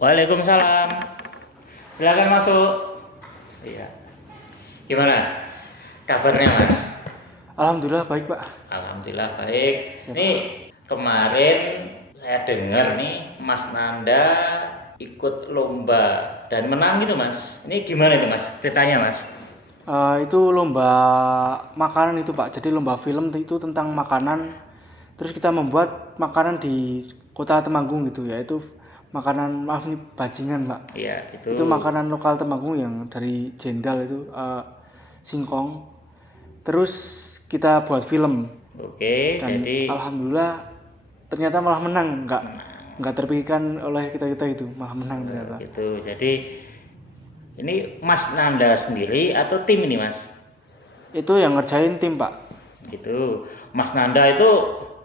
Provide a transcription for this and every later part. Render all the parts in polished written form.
Waalaikumsalam. Silakan masuk. Iya. Gimana kabarnya, Mas? Alhamdulillah baik Pak. Alhamdulillah baik. Ya, Nih, Pak. kemarin saya dengar nih Mas Nanda ikut lomba dan menang gitu, Mas. Ini gimana nih, Mas? Ceritanya, Mas? Itu lomba makanan itu Pak. Jadi lomba film itu tentang makanan. Terus kita membuat makanan di Kota Temanggung gitu ya. Itu makanan maaf nih bajingan Pak. Iya, gitu. Itu makanan lokal Temanggung yang dari Jendal itu singkong. Terus kita buat film Oke, dan jadi alhamdulillah ternyata malah menang. Nggak terpikirkan oleh kita itu malah menang ternyata. gitu. Jadi ini Mas Nanda sendiri atau tim ini, Mas? Itu yang ngerjain tim Pak. Gitu. Mas Nanda itu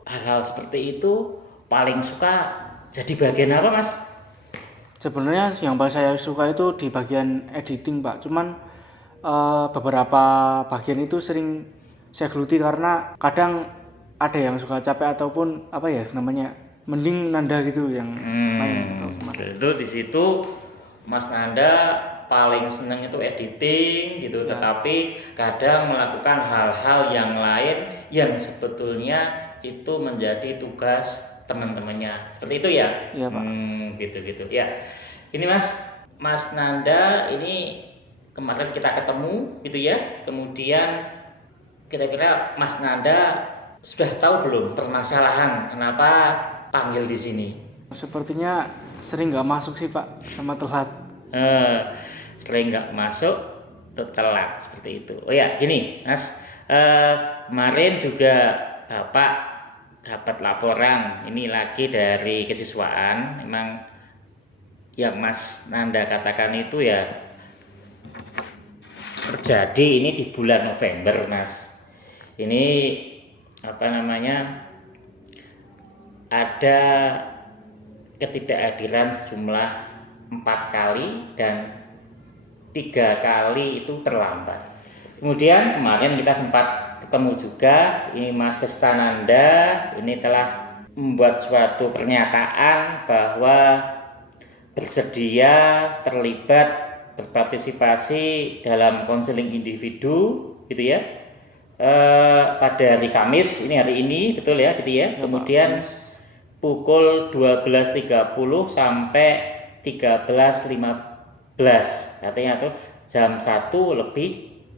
hal-hal seperti itu paling suka jadi bagian apa, Mas? Sebenarnya yang paling saya suka itu di bagian editing Pak. Cuman beberapa bagian itu sering saya geluti karena kadang ada yang suka capek ataupun apa ya namanya mending Nanda gitu yang main atau gimana. Itu di situ Mas Nanda paling seneng itu editing gitu, tetapi kadang melakukan hal-hal yang lain yang sebetulnya itu menjadi tugas teman-temannya. Seperti itu ya? Iya Pak. Gitu. Ya. Ini Mas Nanda ini kemarin kita ketemu gitu ya. Kemudian kira-kira Mas Nanda sudah tahu belum permasalahan kenapa panggil di sini? Sepertinya sering nggak masuk sih Pak sama telat. Sering nggak masuk atau telat seperti itu. Oh ya, gini, Mas. Kemarin juga Bapak dapat laporan ini lagi dari kesiswaan. Memang yang Mas Nanda katakan itu ya terjadi ini di bulan November, Mas. Ini apa namanya? Ada ketidakhadiran sejumlah 4 kali dan 3 kali itu terlambat. Kemudian kemarin kita sempat ketemu juga, ini Mas Kestananda ini telah membuat suatu pernyataan bahwa bersedia terlibat berpartisipasi dalam konseling individu gitu ya. Pada hari Kamis ini hari ini betul ya gitu ya. Kemudian pukul 12.30 sampai 13.15, artinya tuh jam 1 lebih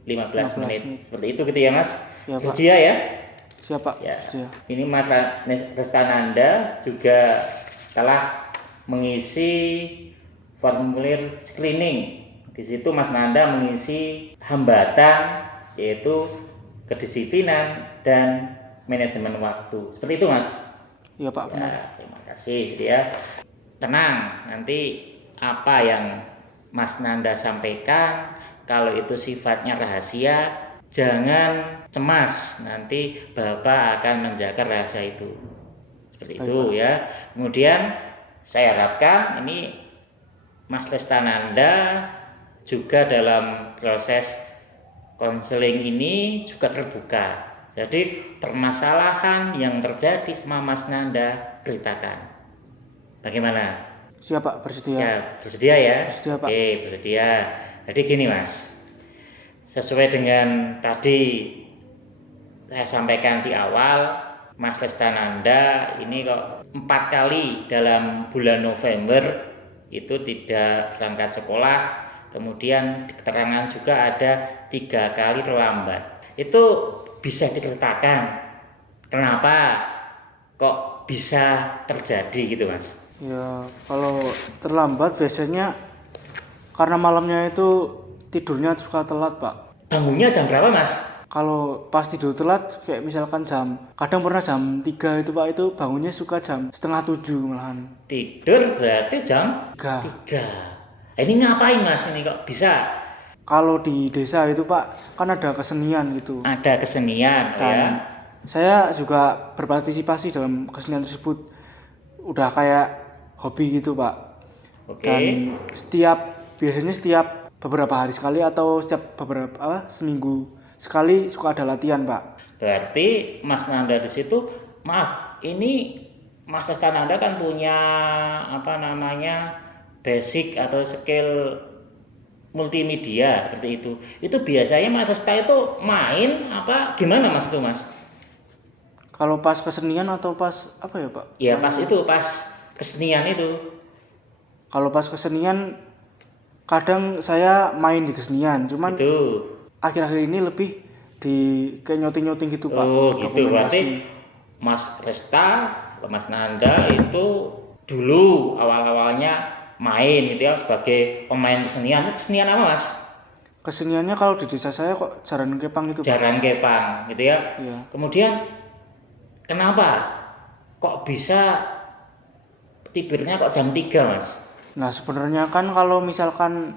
15 menit. Seperti itu gitu ya Mas. Ya, Pak. Bersedia ya? Siapa? Ya. Sedia. Ini Mas Restananda juga telah mengisi formulir screening. Di situ Mas Nanda mengisi hambatan yaitu kedisiplinan dan manajemen waktu. Seperti itu Mas. Iya Pak. Ya, terima kasih ya. Tenang, nanti apa yang Mas Nanda sampaikan kalau itu sifatnya rahasia, jangan cemas. Nanti Bapak akan menjaga rahasia itu. Seperti itu ya. Kemudian saya harapkan ini Mas Restananda juga dalam proses konseling ini juga terbuka. Jadi permasalahan yang terjadi sama Mas Nanda ceritakan. Bagaimana? Siap Pak, bersedia. Ya, bersedia ya? Bersedia, Pak. Oke, bersedia. Jadi gini Mas, sesuai dengan tadi saya sampaikan di awal, Mas Restananda ini kok 4 kali dalam bulan November itu tidak berangkat sekolah, kemudian di keterangan juga ada 3 kali terlambat. Itu bisa diceritakan kenapa kok bisa terjadi gitu Mas? Ya, kalau terlambat biasanya karena malamnya itu tidurnya suka telat Pak. Bangunnya jam berapa Mas? Kalau pas tidur telat kayak misalkan kadang pernah jam 3 itu Pak, itu bangunnya suka jam setengah 7 malahan. Tidur berarti jam 3. 3. Ini ngapain Mas ini kok bisa? Kalau di desa itu Pak kan ada kesenian gitu. Ada kesenian Dan ya. saya juga berpartisipasi dalam kesenian tersebut. Udah kayak hobi gitu Pak. Oke. Dan biasanya setiap beberapa hari sekali atau setiap seminggu sekali suka ada latihan Pak. Berarti Mas Nanda di situ, maaf, ini Mas Restananda kan punya basic atau skill multimedia seperti itu biasanya Mas Lesta itu main apa gimana Mas itu Mas? Kalau pas kesenian atau pas apa ya Pak? Ya pas itu pas kesenian itu. Kalau pas kesenian kadang saya main di kesenian, cuman Itu. akhir-akhir ini lebih di kayak nyouting-nyouting gitu Pak. Oh gitu Dokumentasi. berarti Mas Lesta, Mas Nanda itu dulu awal-awalnya main gitu ya sebagai pemain kesenian. Kesenian apa Mas? Keseniannya kalau di desa saya kok Jaran Kepang itu Pak. Jaran Kepang gitu ya. Iya. Kemudian kenapa kok bisa tidurnya kok jam 3 Mas? Nah sebenarnya kan kalau misalkan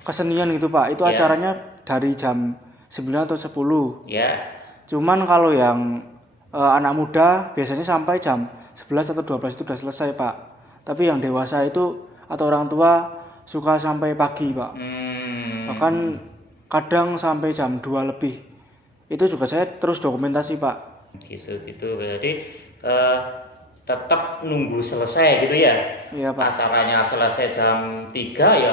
kesenian gitu Pak, itu Ya. acaranya dari jam 9 atau 10. Ya. Cuman kalau yang anak muda biasanya sampai jam 11 atau 12 itu udah selesai Pak. Tapi yang dewasa itu atau orang tua suka sampai pagi Pak. Bahkan kadang sampai jam 2 lebih. Itu juga saya terus dokumentasi Pak. Gitu berarti tetap nunggu selesai gitu ya. Iya Pak. Acaranya selesai jam 3 ya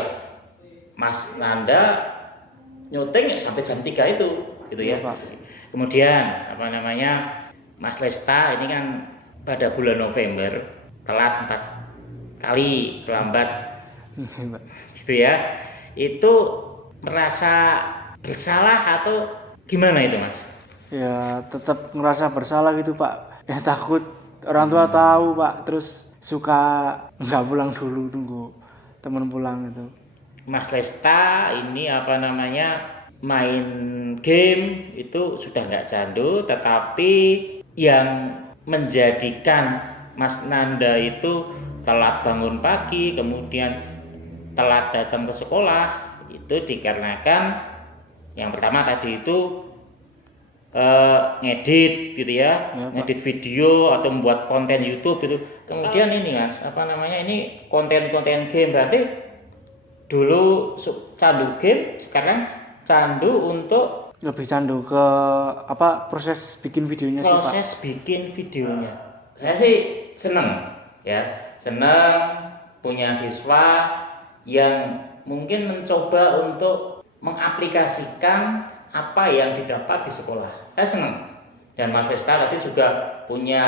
Mas Nanda nyuting sampai jam 3 itu gitu ya. Iya, Pak. Kemudian apa namanya Mas Lesta ini kan pada bulan November telat 4 kali terlambat gitu ya. Itu merasa bersalah atau gimana itu Mas? Ya tetap ngerasa bersalah gitu Pak. Ya takut orang tua tahu Pak. Terus suka nggak pulang dulu nunggu teman pulang itu. Mas Lesta ini apa namanya main game itu sudah nggak candu, tetapi yang menjadikan Mas Nanda itu telat bangun pagi, kemudian telat datang ke sekolah itu dikarenakan yang pertama tadi itu ngedit gitu ya, ngedit video atau membuat konten YouTube gitu. Kemudian ini Mas, apa namanya ini konten-konten game berarti dulu candu game, sekarang candu untuk Lebih candu ke apa proses bikin videonya sih Pak. proses bikin videonya. Saya sih seneng ya, seneng punya siswa yang mungkin mencoba untuk mengaplikasikan apa yang didapat di sekolah. Saya seneng. Dan Mas Lesta tadi juga punya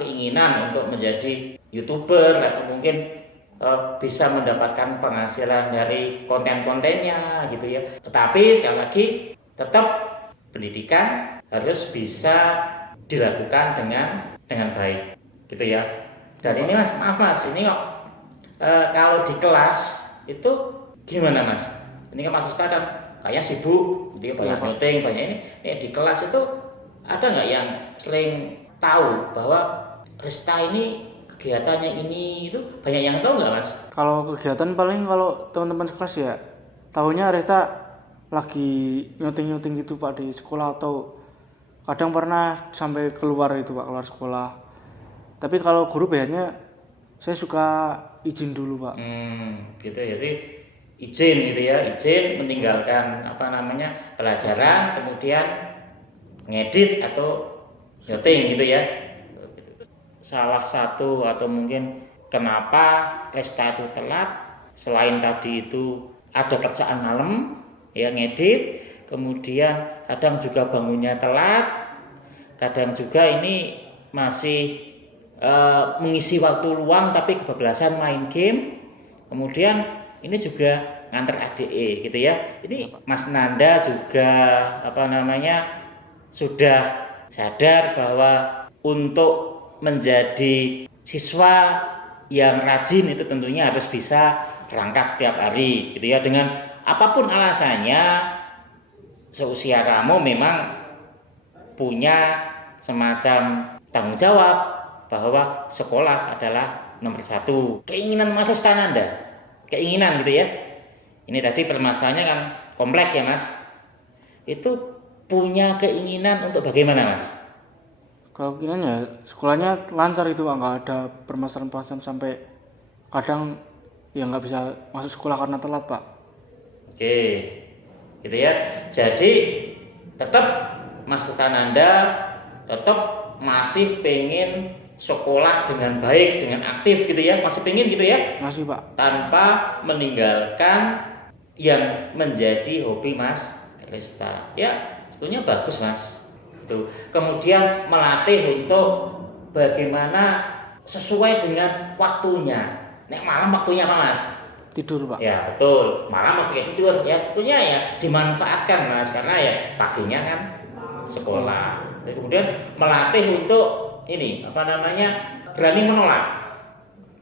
keinginan untuk menjadi YouTuber atau mungkin bisa mendapatkan penghasilan dari konten-kontennya gitu ya. Tetapi sekali lagi tetap pendidikan harus bisa dilakukan dengan baik gitu ya. Dan ini Mas, maaf Mas, ini kok kalau di kelas itu gimana Mas? Ini kan Mas Lesta kan kayak sibuk, gitu ya, banyak meeting, banyak ini di kelas itu ada nggak yang sering tahu bahwa Lesta ini kegiatannya ini itu banyak yang tahu nggak Mas? Kalau kegiatan paling kalau teman-teman sekelas ya tahunya Resta lagi nyuting-nyuting gitu Pak di sekolah atau kadang pernah sampai keluar itu Pak, keluar sekolah. Tapi kalau guru biasanya saya suka izin dulu Pak. Gitu ya, jadi izin gitu ya, izin meninggalkan apa namanya pelajaran kemudian ngedit atau syuting gitu ya. Salah satu atau mungkin kenapa Lesta itu telat selain tadi itu ada kerjaan malam ya ngedit, kemudian kadang juga bangunnya telat, kadang juga ini masih mengisi waktu luang tapi kebablasan main game, kemudian ini juga nganter ADE gitu ya. Ini Mas Nanda juga apa namanya sudah sadar bahwa untuk menjadi siswa yang rajin itu tentunya harus bisa berangkat setiap hari gitu ya, dengan apapun alasannya. Seusia kamu memang punya semacam tanggung jawab bahwa sekolah adalah nomor 1. Keinginan Mas Lesta Nanda, keinginan gitu ya. Ini tadi permasalahannya kan kompleks ya Mas. Itu punya keinginan untuk bagaimana Mas? Kalau ya sekolahnya lancar itu Pak, nggak ada permasalahan-permasalahan sampai kadang ya nggak bisa masuk sekolah karena telat Pak. Oke, gitu ya. Jadi tetap Mas Lesta Nanda tetap masih pengen sekolah dengan baik, dengan aktif gitu ya, masih pengen gitu ya, Masih Pak. tanpa meninggalkan yang menjadi hobi Mas Resta. Ya, sebetulnya bagus Mas. Itu. Kemudian melatih untuk bagaimana sesuai dengan waktunya. Nek malam waktunya apa Mas? Tidur Pak. Ya betul, malam waktunya tidur. Ya tentunya ya dimanfaatkan Mas, karena ya paginya kan sekolah. Dan kemudian melatih untuk ini apa namanya, berani menolak.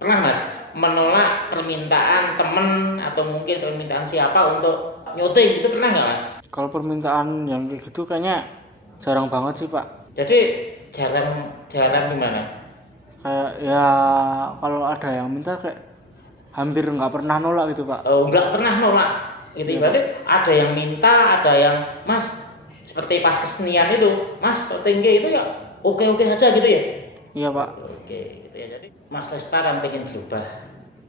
Pernah Mas menolak permintaan temen atau mungkin permintaan siapa untuk nyuting, itu pernah nggak Mas? Kalau permintaan yang kayak gitu kayaknya jarang banget sih Pak. Jadi jarang gimana? Kayak ya kalau ada yang minta kayak hampir nggak pernah nolak gitu Pak. Nggak pernah nolak gitu. Berarti ada yang minta, ada yang Mas seperti pas kesenian itu, Mas tinggi itu ya oke saja gitu ya. Iya Pak. Oke gitu ya. Jadi Mas Lesta kan pengen berubah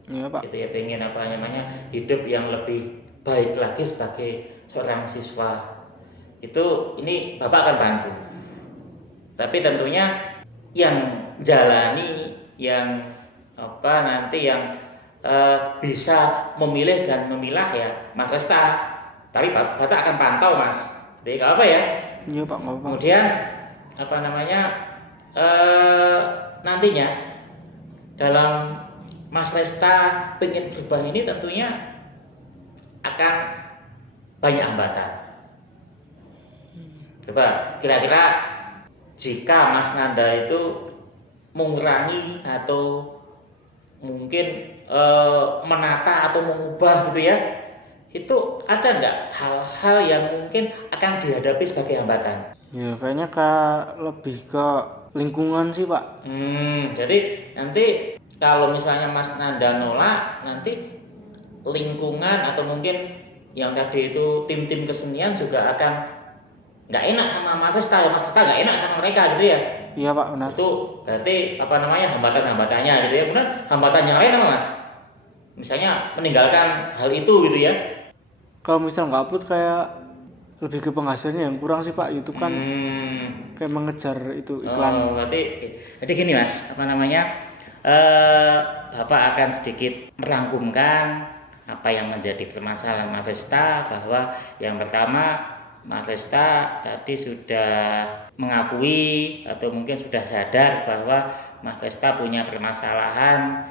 Iya Pak. gitu ya, pengen apa namanya, hidup yang lebih baik lagi sebagai seorang siswa. Itu ini Bapak akan bantu, tapi tentunya yang jalani, yang apa nanti yang bisa memilih dan memilah ya Mas Lesta, tapi Bapak akan pantau Mas, jadi nggak apa ya. Iya Pak, nggak apa-apa. Kemudian apa namanya, nantinya dalam Mas Lesta pengen berubah ini tentunya akan banyak hambatan. Coba kira-kira jika Mas Nanda itu mengurangi atau mungkin menata atau mengubah gitu ya, itu ada nggak hal-hal yang mungkin akan dihadapi sebagai hambatan? Ya kayaknya lebih ke lingkungan sih Pak. Jadi nanti kalau misalnya Mas Nanda nolak, nanti lingkungan atau mungkin yang tadi itu tim-tim kesenian juga akan nggak enak sama Mas Lesta, Mas Lesta nggak enak sama mereka gitu ya. Iya Pak, benar. Itu berarti apa namanya, hambatan-hambatannya gitu ya. Benar, hambatan yang lain apa Mas? Misalnya meninggalkan hal itu gitu ya. Kalau misal nggak upload kayak lebih ke penghasilannya yang kurang sih Pak. YouTube kan kayak mengejar itu iklan. Oh, berarti jadi gini Mas, apa namanya, Bapak akan sedikit merangkumkan apa yang menjadi permasalahan Mas Lesta, bahwa yang pertama Mas Lesta tadi sudah mengakui atau mungkin sudah sadar bahwa Mas Lesta punya permasalahan,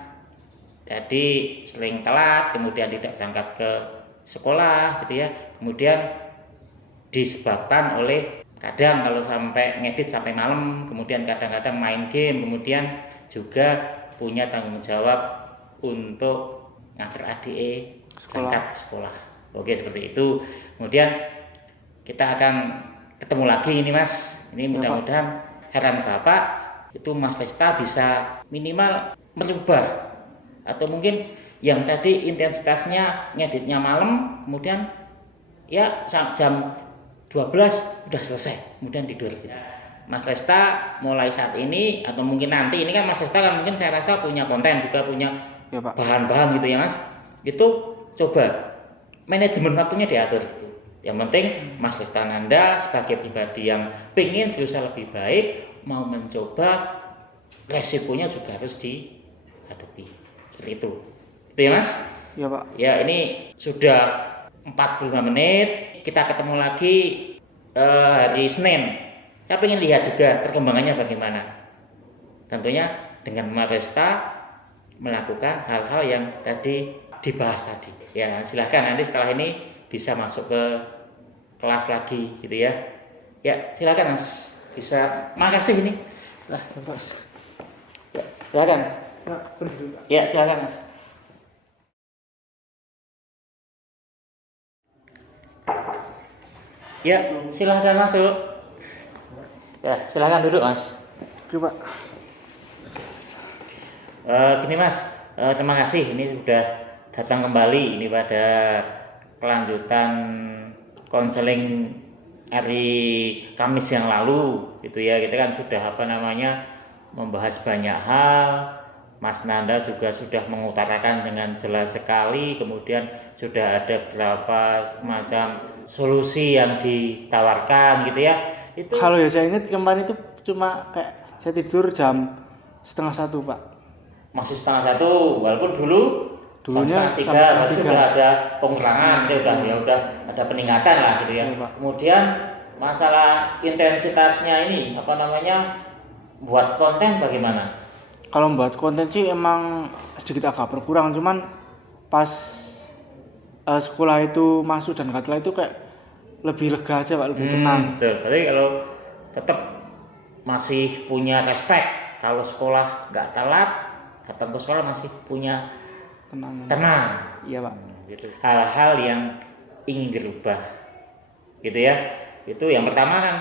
jadi sering telat, kemudian tidak berangkat ke sekolah gitu ya, kemudian disebabkan oleh kadang kalau sampai ngedit sampai malam, kemudian kadang-kadang main game, kemudian juga punya tanggung jawab untuk nganter adik berangkat ke sekolah. Oke, seperti itu. Kemudian kita akan ketemu lagi ini Mas. Ini mudah-mudahan harapan Bapak itu Mas Lesta bisa minimal merubah, atau mungkin yang tadi intensitasnya ngeditnya malam, kemudian ya jam 12 udah selesai, kemudian tidur gitu. Mas Lesta mulai saat ini atau mungkin nanti ini kan Mas Lesta kan mungkin saya rasa punya konten juga, punya Ya Pak. bahan-bahan gitu ya Mas. Itu coba manajemen waktunya diatur. Yang penting Mas Lesta Nanda sebagai pribadi yang pengen berusaha lebih baik, mau mencoba, resikonya juga harus dihadapi. Seperti itu. Itu ya Mas? Ya Pak. Ya, ini sudah 45 menit. Kita ketemu lagi hari Senin. Saya pengen lihat juga perkembangannya bagaimana. Tentunya dengan Mas Lesta melakukan hal-hal yang tadi dibahas tadi. Ya, silahkan nanti setelah ini bisa masuk ke kelas lagi gitu ya. Ya, silakan Mas. Bisa. Makasih ini. Lah, Pak. Ya, silakan. Pak, berdiri, Pak. Ya, silakan Mas. Ya, silakan masuk. Ya, silakan duduk Mas. Oke Pak. Gini Mas, terima kasih ini sudah datang kembali ini pada kelanjutan konseling hari Kamis yang lalu gitu ya. Kita kan sudah apa namanya membahas banyak hal. Mas Nanda juga sudah mengutarakan dengan jelas sekali, kemudian sudah ada beberapa macam solusi yang ditawarkan gitu ya. Itu Halo ya, saya ingat kemarin itu cuma kayak saya tidur jam setengah satu Pak. Masih setengah satu, walaupun Dulunya setengah tiga, sampai setengah berarti tiga. sudah ada pengurangan, udah ada peningkatan lah gitu ya. Iya, Pak. Kemudian masalah intensitasnya ini apa namanya, buat konten bagaimana? Kalau buat konten sih emang sedikit agak berkurang, cuman pas sekolah itu masuk dan katla itu kayak lebih lega aja Pak, lebih tenang. Betul. Berarti kalau tetap masih punya respect, kalau sekolah nggak telat, datang ke sekolah masih punya tenang. Iya Pak. Gitu. Hal-hal yang ingin dirubah, gitu ya. Itu yang pertama kan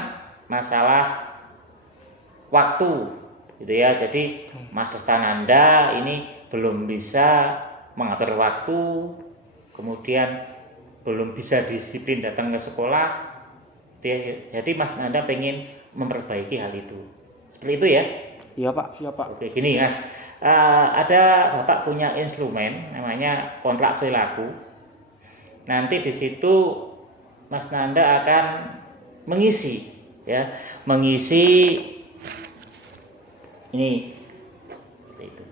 masalah waktu, gitu ya. Jadi Mas Lestananda ini belum bisa mengatur waktu, kemudian belum bisa disiplin datang ke sekolah. Jadi Mas Nanda pengen memperbaiki hal itu. Seperti itu ya? Iya Pak, siap Pak. Oke, gini Mas. Ada Bapak punya instrumen namanya kontrak perilaku. Nanti di situ Mas Nanda akan mengisi ini seperti itu.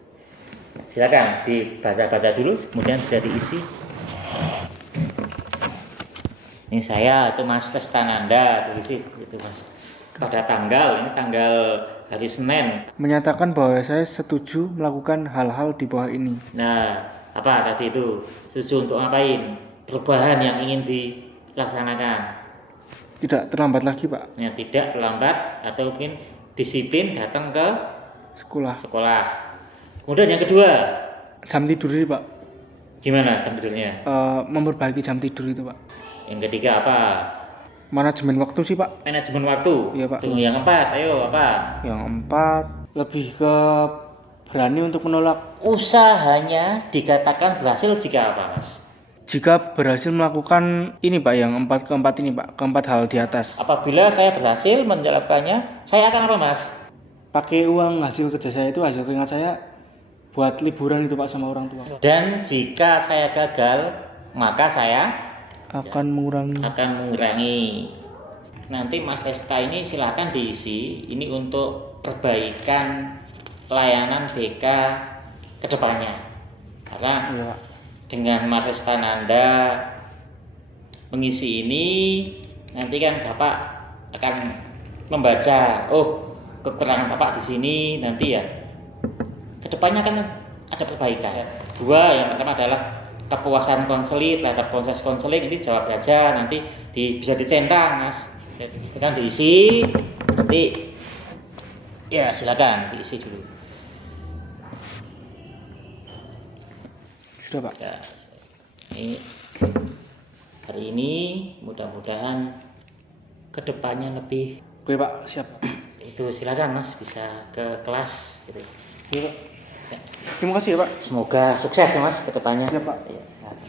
Silakan dibaca-baca dulu, kemudian bisa diisi. Ini saya itu Mas Lestananda, tulis itu Mas. Pada ini tanggal hari Senin. Menyatakan bahwa saya setuju melakukan hal-hal di bawah ini. Nah, apa tadi itu? Setuju untuk ngapain? Perubahan yang ingin dilaksanakan. Tidak terlambat lagi Pak. Ya, tidak terlambat atau mungkin disiplin datang ke Sekolah. Kemudian yang kedua, Jam tidur ini Pak. gimana jam tidurnya? Memperbaiki jam tidur itu Pak. Yang ketiga apa? Manajemen waktu sih Pak. Manajemen waktu. Iya, Pak. Tuh, yang keempat, ayo apa? Yang keempat, lebih ke berani untuk menolak. Usahanya dikatakan berhasil jika apa, Mas? Jika berhasil melakukan ini Pak, yang keempat ini Pak, keempat hal di atas. Apabila saya berhasil menjalankannya, saya akan apa, Mas? Pakai uang hasil kerja saya itu, hasil keringat saya buat liburan itu Pak sama orang tua. Dan jika saya gagal, maka saya Akan mengurangi. Nanti Mas Esta ini silakan diisi. Ini untuk perbaikan layanan BK ke depannya. Karena Iya. dengan Mas Lestananda mengisi ini, nanti kan Bapak akan membaca, oh kekurangan Bapak di sini, nanti ya kedepannya kan ada perbaikan. Dua, yang pertama adalah kepuasan konseling terhadap proses konseling, ini jawab aja, nanti bisa dicentang Mas, kan diisi, nanti ya silakan diisi dulu. Sudah Pak. Ya, ini hari ini mudah-mudahan kedepannya lebih. Oke Pak, siap. Itu silakan Mas, bisa ke kelas gitu. Iya Pak. Terima kasih ya Pak. Semoga sukses ya Mas kedepannya. Iya, Pak. Ya, silakan.